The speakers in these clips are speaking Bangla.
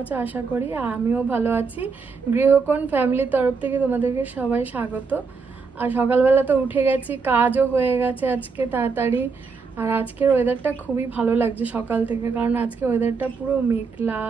আছো আশা করি। আমিও ভালো আছি। গৃহকোণ ফ্যামিলির তরফ থেকে তোমাদেরকে সবাই স্বাগত। আর সকালবেলা তো উঠে গেছি, কাজও হয়ে গেছে আজকে তাড়াতাড়ি। আর আজকের ওয়েদারটা খুবই ভালো লাগছে সকাল থেকে, কারণ আজকে ওয়েদারটা পুরো মেঘলা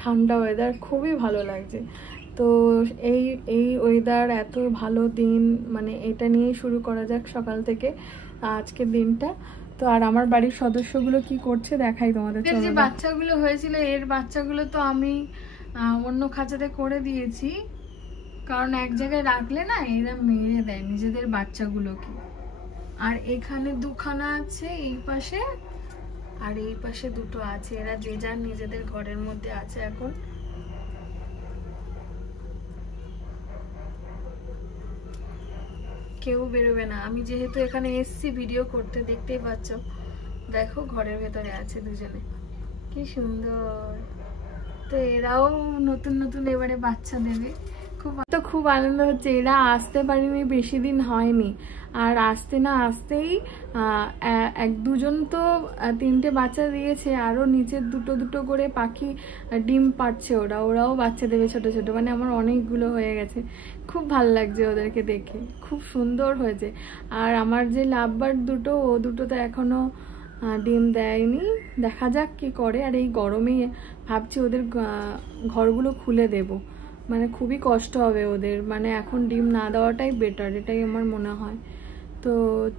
ঠান্ডা ওয়েদার, খুবই ভালো লাগছে। তো এই এই ওয়েদার, এত ভালো দিন, মানে এটা নিয়েই শুরু করা যাক সকাল থেকে আজকের দিনটা। তো আর আমার বাড়ির সদস্যগুলো কি করছে দেখাই তোমাদের। যে বাচ্চাগুলো হয়েছিল, এর বাচ্চাগুলো তো আমি অন্য খাঁচাতে করে দিয়েছি, কারণ এক জায়গায় রাখলে না এরা মেরে দেয় নিজেদের বাচ্চাগুলোকে। আর এখানে দুখানা আছে এই পাশে, আর এই পাশে দুটো আছে। এরা যে যার নিজেদের ঘরের মধ্যে আছে এখন। কেউ বেরোবে না। আমি যেহেতু এখানে এসছি ভিডিও করতে, দেখতেই পাচ্ছ, দেখো ঘরের ভেতরে আছে দুজনে, কি সুন্দর। তো এরাও নতুন নতুন এবারে বাচ্চা দেবে। খুব আনন্দ হচ্ছে। এরা আসতে পারেনি, বেশি দিন হয়নি। আর আসতে না আসতেই এক দুজন তো 3টে বাচ্চা দিয়েছে, আরও নিচের দুটো দুটো করে পাখি ডিম পাড়ছে। ওরাও বাচ্চা দেবে ছোট ছোট, মানে আমার অনেকগুলো হয়ে গেছে। খুব ভাল লাগছে ওদেরকে দেখে, খুব সুন্দর হয়েছে। আর আমার যে লাভবার্ড দুটো, ও দুটো তো এখনো ডিম দেয়নি, দেখা যাক কি করে। আর এই গরমে ভাবছি ওদের ঘরগুলো খুলে দেব, মানে খুবই কষ্ট হবে ওদের, মানে এখন ডিম না দেওয়াটাই বেটার, এটাই আমার মনে হয়। তো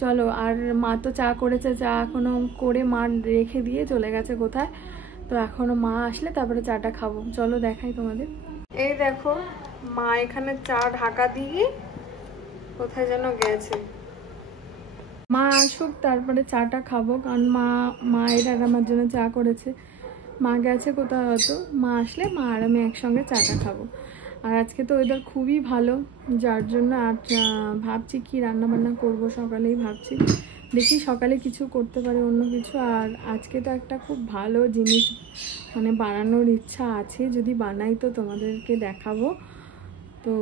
চলো, আর মা তো চা করেছে, চা এখনো করে মা রেখে দিয়ে চলে গেছে কোথায়। তো এখনো মা আসলে তারপরে চাটা খাবো, চলো দেখাই তোমাদের। এই দেখো মা এখানে চা ঢাকা দিয়ে কোথায় যেন গেছে। মা আসুক তারপরে চাটা খাবো, কারণ মা এর আগে আমার জন্য চা করেছে। মা গেছে কোথাও, হয়তো মা আসলে মা আর আমি একসঙ্গে চাটা খাবো। আর আজকে তো ওয়েদার খুবই ভালো, যার জন্য আর ভাবছি কি রান্না বান্না করবো। সকালেই ভাবছি, দেখি সকালে কিছু করতে পারি, অন্য কিছু। আর আজকে তো একটা খুব ভালো জিনিস মানে বানানোর ইচ্ছা আছে, যদি বানাই তো তোমাদেরকে দেখাবো। তো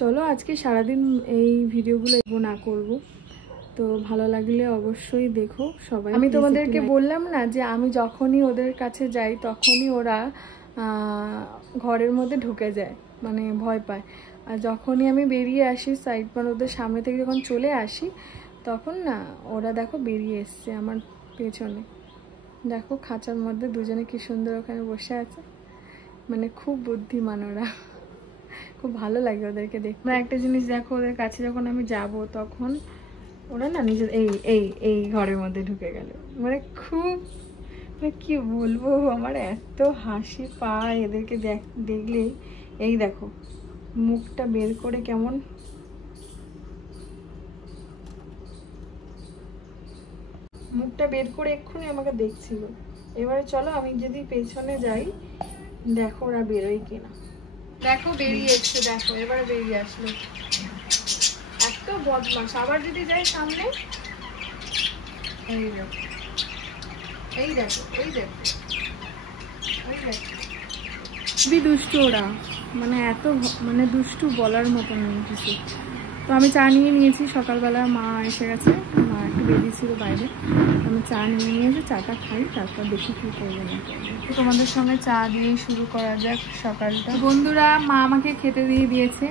চলো আজকে সারাদিন এই ভিডিওগুলো না করবো। তো ভালো লাগলে অবশ্যই দেখো সবাই। আমি তোমাদেরকে বললাম না যে আমি যখনই ওদের কাছে যাই তখনই ওরা ঘরের মধ্যে ঢুকে যায়, মানে ভয় পায়। আর যখনই আমি বেরিয়ে আসি সাইড, মানে ওদের সামনে থেকে যখন চলে আসি, তখন না ওরা দেখো বেরিয়ে এসছে আমার পেছনে। দেখো খাঁচার মধ্যে দুজনে কি সুন্দর ওখানে বসে আছে, মানে খুব বুদ্ধিমান ওরা। খুব ভালো লাগে ওদেরকে দেখতে। একটা জিনিস দেখো, ওদের কাছে যখন আমি যাব তখন ওরা না নিজের এই ঘরের মধ্যে ঢুকে গেল, মানে খুব, মানে কি বলবো, আমার এত হাসি পায় এদেরকে দেখলেই। এই দেখো মুখটা বের করে কেমন, মুখটা বের করে এক্ষুনি আমাকে দেখছিল। এবারে চলো আমি যদি পেছনে যাই, দেখো ওরা বেরোয় কিনা। দেখো বেরিয়ে এসছে, দেখো এবারে বেরিয়ে আসলো। এত বদমাস। আবার যদি যাই সামনে, এই দেখো এই দেখো এই দেখো এই দেখো, খুবই দুষ্টু ওরা, মানে এত মানে দুষ্টু বলার মতো নেই কিছু। তো আমি চা নিয়ে নিয়েছি সকালবেলা, মা এসে গেছে, মা একটু বেরিয়েছিল বাইরে, আমি চা নিয়ে নিয়েছি। চাটা খাই, তারপর দেখি কী করবো না করবো। তো তোমাদের সঙ্গে চা দিয়েই শুরু করা যাক সকালটা। বন্ধুরা, মা আমাকে খেতে দিয়ে দিয়েছে,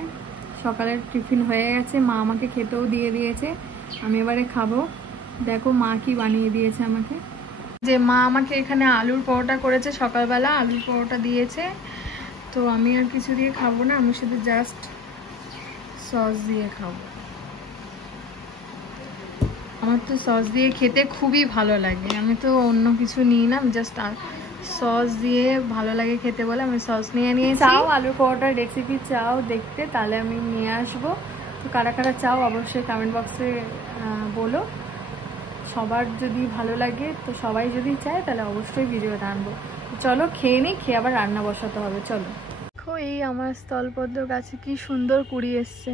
সকালের টিফিন হয়ে গেছে, মা আমাকে খেতেও দিয়ে দিয়েছে। আমি এবারে খাবো। দেখো মা কি বানিয়ে দিয়েছে আমাকে। যে মা আমাকে এখানে আলুর পরোটা করেছে সকালবেলা, আলুর পরোটা দিয়েছে। তো আমি আর কিছু দিয়ে খাবো না, আমি শুধু জাস্ট সস দিয়ে খাবো। আমার তো সস দিয়ে খেতে খুবই ভালো লাগে, আমি তো অন্য কিছু নিই না, আমি জাস্ট সস দিয়ে ভালো লাগে খেতে বলে আমি সস নিয়ে নিয়েছি। চাও আলুর পরোটার রেসিপি চাও দেখতে, তাহলে আমি নিয়ে আসবো। তো কারা কারা চাও অবশ্যই কমেন্ট বক্সে বলো। সবার যদি ভালো লাগে, তো সবাই যদি চায় তাহলে অবশ্যই ভিডিওটা আনবো। চলো খেয়ে নিই, খেয়ে আবার রান্না বসাতে হবে। চলো। দেখো এই আমার স্থলপদ্ম গাছে কি সুন্দর কুড়ি এসছে,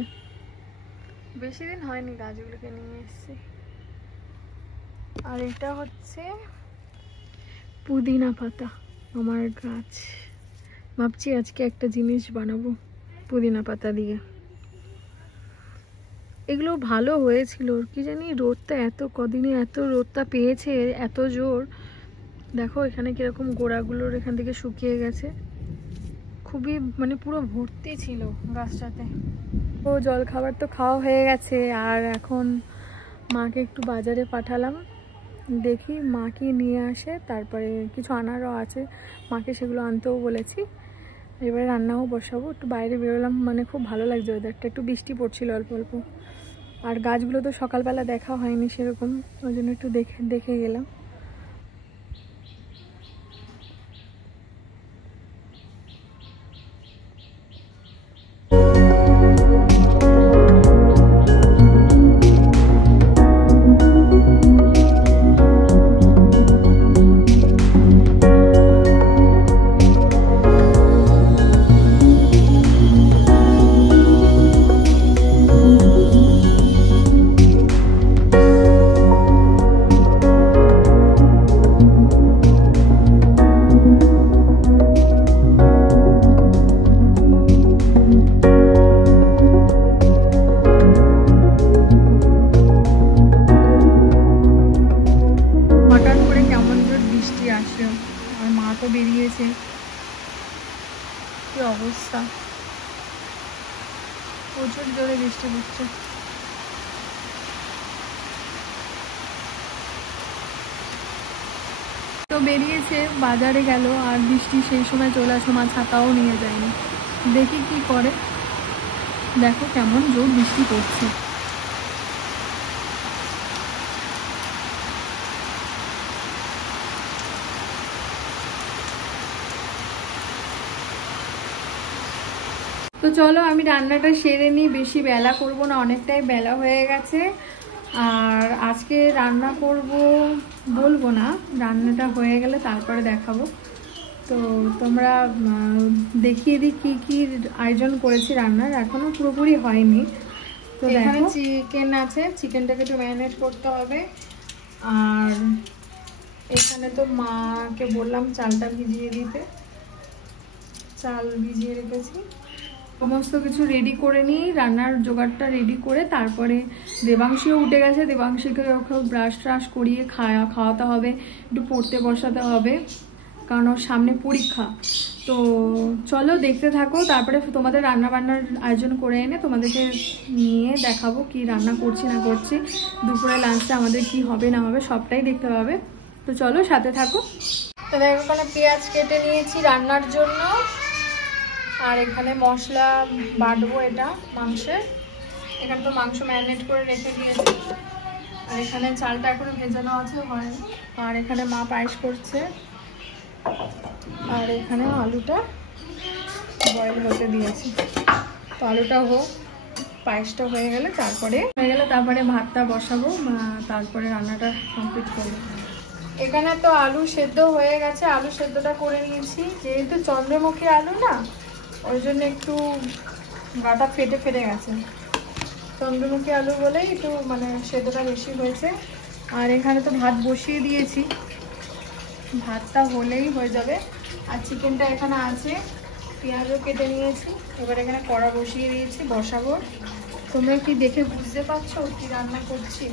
বেশি দিন হয়নি গাছগুলোকে নিয়ে এসছি। আর এটা হচ্ছে পুদিনা পাতা, আমার গাছ। ভাবছি আজকে একটা জিনিস বানাবো পুদিনা পাতা দিয়ে। এগুলো ভালো হয়েছিল, কি জানি রোদটা এত কদিনে এত রোদটা পেয়েছে এত জোর। দেখো এখানে কিরকম গোড়াগুলোর এখান থেকে শুকিয়ে গেছে, খুবই মানে পুরো ভর্তি ছিল গাছটাতে। ও জল খাবার তো খাওয়া হয়ে গেছে, আর এখন মাকে একটু বাজারে পাঠালাম, দেখি মা কি নিয়ে আসে, তারপরে কিছু আনারও আছে, মাকে সেগুলো আনতেও বলেছি। এবারে রান্নাও বসাবো। একটু বাইরে বেরোলাম, মানে খুব ভালো লাগছে ওয়েদারটা, একটু বৃষ্টি পড়ছিল অল্প অল্প, আর গাছগুলো তো সকালবেলা দেখা হয়নি সেরকম, ওই জন্য একটু দেখে গেলাম। বেরিয়েছে, কি অবস্থা, প্রচুর জোরে বৃষ্টি পড়ছে। তো বেরিয়েছে, বাজারে গেল, আর বৃষ্টি সেই সময় চলে আসলো, মা ছাতাও নিয়ে যায়নি। দেখি কি করে, দেখো কেমন জোর বৃষ্টি পড়ছে। তো চলো আমি রান্নাটা সেরে নিই, বেশি বেলা করব না, অনেকটাই বেলা হয়ে গেছে। আর আজকে রান্না করব বলবো না, রান্নাটা হয়ে গেলে তারপরে দেখাবো। তো তোমরা দেখিয়ে দিই কি কি আয়োজন করেছি রান্নার, এখনো পুরোপুরি হয়নি। তো এখানে চিকেন আছে, চিকেনটাকে একটু ম্যারিনেট করতে হবে। আর এখানে তো মাকে বললাম চালটা ভিজিয়ে দিতে, চাল ভিজিয়ে রেখেছি। সমস্ত কিছু রেডি করে নিই, রান্নার জোগাড়টা রেডি করে তারপরে দেবাংশীও উঠে গেছে, দেবাংশীকে ওকে ব্রাশ ট্রাশ করিয়ে খাওয়াতে হবে, একটু পড়তে বসাতে হবে, কারণ ওর সামনে পরীক্ষা। তো চলো দেখতে থাকো, তারপরে তোমাদের রান্না বান্নার আয়োজন করে এনে তোমাদেরকে নিয়ে দেখাবো কি রান্না করছি না করছি, দুপুরে লাঞ্চটা আমাদের কি হবে না হবে সবটাই দেখতে পাবে। তো চলো সাথে থাকো। তাহলে এখানে পেঁয়াজ কেটে নিয়েছি রান্নার জন্য, আর এখানে মশলা বাটবো এটা মাংসের। এখানে তো মাংস ম্যারিনেট করে রেখে দিয়েছি, আর এখানে চালটা এখনো ভেজানো আছে হয়নি। আর এখানে মা পায়েস করছে, আর এখানে আলুটা বয়েল হতে দিয়েছি। তো আলুটা হোক, পায়েসটা হয়ে গেলে তারপরে ভাতটা বসাবো, তারপরে রান্নাটা কমপ্লিট করবো। এখানে তো আলু সেদ্ধ হয়ে গেছে, আলু সেদ্ধটা করে নিয়েছি। যেহেতু চন্দ্রমুখী আলু না, ওই জন্য একটু গাটা ফেটে গেছে, চন্দ্রমুখী আলু বলেই একটু মানে সেদ্ধটা বেশি হয়েছে। আর এখানে তো ভাত বসিয়ে দিয়েছি, ভাতটা হলেই হয়ে যাবে। আর চিকেনটা এখানে আছে, পেঁয়াজও কেটে নিয়েছি, এবার এখানে কড়া বসিয়ে দিয়েছি, বসাবো। তোমরা কি দেখে বুঝতে পারছো কি রান্না করছি?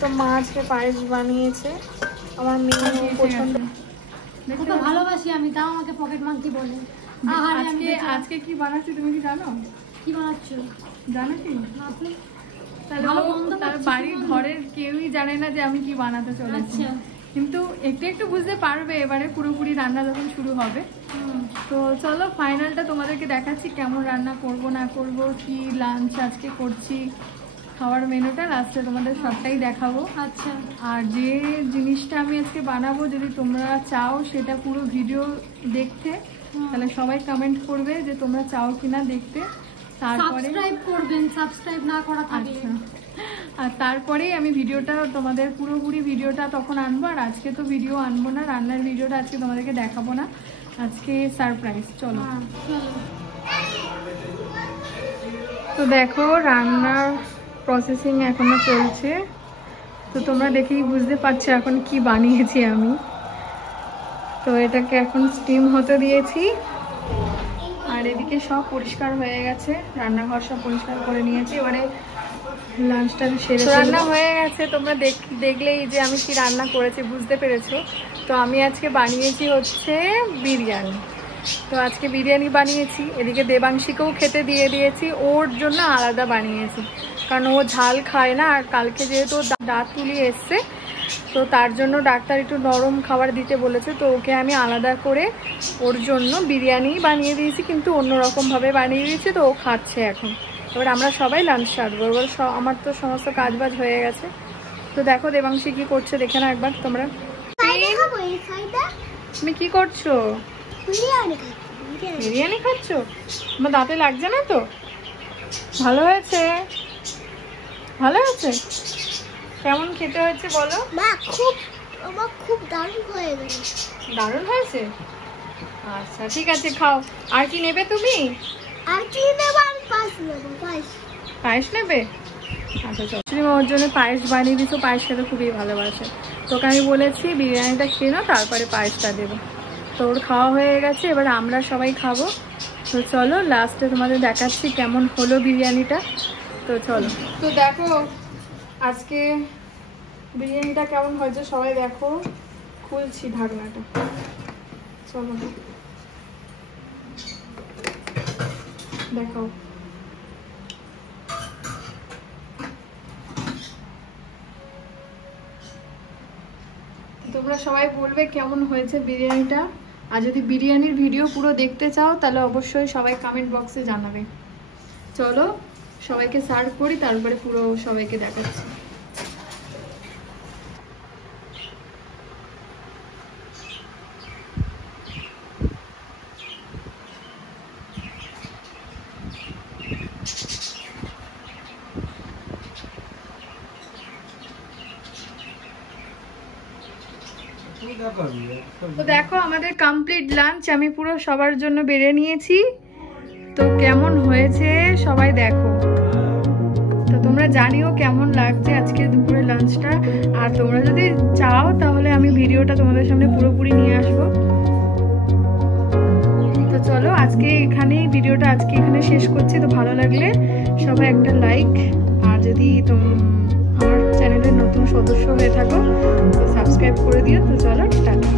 তো মা আজকে পায়েস বানিয়েছে, আমার মেয়ে পছন্দ, তো ভালোবাসি আমি, তাও আমাকে পকেট মাংকি বলে। আজকে কি বানাচ্ছি তুমি কি জানো? কি বানাচ্ছ জানো কি? তাহলে বাড়ির ঘরের কেউই জানে না যে আমি কি বানাতে চলেছি, কিন্তু একটু একটু বুঝতে পারবে এবারে পুরোপুরি রান্না যখন শুরু হবে। তো চলো ফাইনালটা তোমাদেরকে দেখাচ্ছি, কেমন রান্না করব না করব, কি লাঞ্চ আজকে করছি, খাওয়ার মেনুটা লাস্টে তোমাদের সবটাই দেখাবো। আচ্ছা, আর যে জিনিসটা আমি আজকে বানাবো, যদি তোমরা চাও সেটা পুরো ভিডিও দেখতে, তাহলে সবাই কমেন্ট করবে যে তোমরা চাও কিনা দেখতে, তারপরে সাবস্ক্রাইব করবেন, সাবস্ক্রাইব না করা থাকলে। আর তারপরেই আমি ভিডিওটা তোমাদের পুরোপুরি ভিডিওটা তখন আনবো। আর আজকে তো ভিডিও আনবো না, রান্নার ভিডিওটা আজকে তোমাদেরকে দেখাবো না, আজকে সারপ্রাইজ। চলো। তো দেখো রান্নার প্রসেসিং এখনো চলছে, তো তোমরা দেখেই বুঝতে পারছো এখন কি বানিয়েছি আমি। তো এটাকে এখন স্টিম হতে দিয়েছি, আর এদিকে সব পরিষ্কার হয়ে গেছে, রান্নাঘর সব পরিষ্কার করে নিয়েছি। এবারে লাঞ্চটা সেরে রান্না হয়ে গেছে, তোমরা দেখলেই যে আমি কি রান্না করেছি বুঝতে পেরেছো। তো আমি আজকে বানিয়েছি হচ্ছে বিরিয়ানি। তো আজকে বিরিয়ানি বানিয়েছি, এদিকে দেবাংশীকেও খেতে দিয়ে দিয়েছি, ওর জন্য আলাদা বানিয়েছি কারণ ও ঝাল খায় না। আর কালকে যেহেতু দাঁত তুলি এসছে তো তার জন্য ডাক্তার একটু নরম খাবার দিতে বলেছে, তো ওকে আমি আলাদা করে ওর জন্য বিরিয়ানি বানিয়ে দিয়েছি, কিন্তু অন্যরকমভাবে বানিয়ে দিয়েছি, তো ও খাচ্ছে এখন। এবার আমরা সবাই লাঞ্চ সারবো। এবার আমার তো সমস্ত কাজবাজ হয়ে গেছে। তো দেখো দেবাংশী কি করছে দেখে না একবার তোমরা। তুমি কি করছো? বিরিয়ানি খাচ্ছ? আমার দাঁতে লাগছে না তো? ভালো হয়েছে? ভালো হয়েছে? কেমন খেতে হয়েছে বলো? মা খুব দারুণ হয়ে গেছে। দারুণ হয়েছে? আচ্ছা ঠিক আছে, খাও। আর কি নেবে তুমি? আর কি নেব? আমি পায়েস নেব। পায়েস নেবে? আচ্ছা চল। তুমি ওর জন্য পায়েস বানিয়ে দিছো, পায়েস খেতে খুবই ভালোবাসে। তোকে আমি বলেছি বিরিয়ানিটা খেয়ে নাও, তারপরে পায়েসটা দেবো। তো ওর খাওয়া হয়ে গেছে, এবার আমরা সবাই খাবো। তো চলো লাস্টে তোমাদের দেখাচ্ছি কেমন হলো বিরিয়ানিটা। তো চলো। তো দেখো আজকে বিরিয়ানিটা কেমন হয়েছে সবাই দেখো। খুলছি ঢাকনাটা, চলো দেখো। তোমরা সবাই বলবে কেমন হয়েছে বিরিয়ানিটা। আর যদি বিরিয়ানির ভিডিও পুরো দেখতে চাও তাহলে অবশ্যই সবাই কমেন্ট বক্সে জানাবে। চলো সবাইকে সার্ভ করি, তারপরে পুরো সবাইকে দেখাচ্ছি। তো দেখো আমাদের কমপ্লিট লাঞ্চ আমি পুরো সবার জন্য বেড়ে নিয়েছি। তো কেমন হয়েছে সবাই দেখো। তো তোমরা জানিও কেমন লাগছে আজকে দুপুরে লাঞ্চটা। আর তোমরা যদি চাও তাহলে আমি ভিডিওটা তোমাদের সামনে পুরোপুরি নিয়ে আসবো। তো চলো আজকে এখানেই ভিডিওটা এখানে শেষ করছি। তো ভালো লাগলে সবাই একটা লাইক, আর যদি আমার চ্যানেলের নতুন সদস্য হয়ে থাকো তো সাবস্ক্রাইব করে দিও। তো চলো টাটা।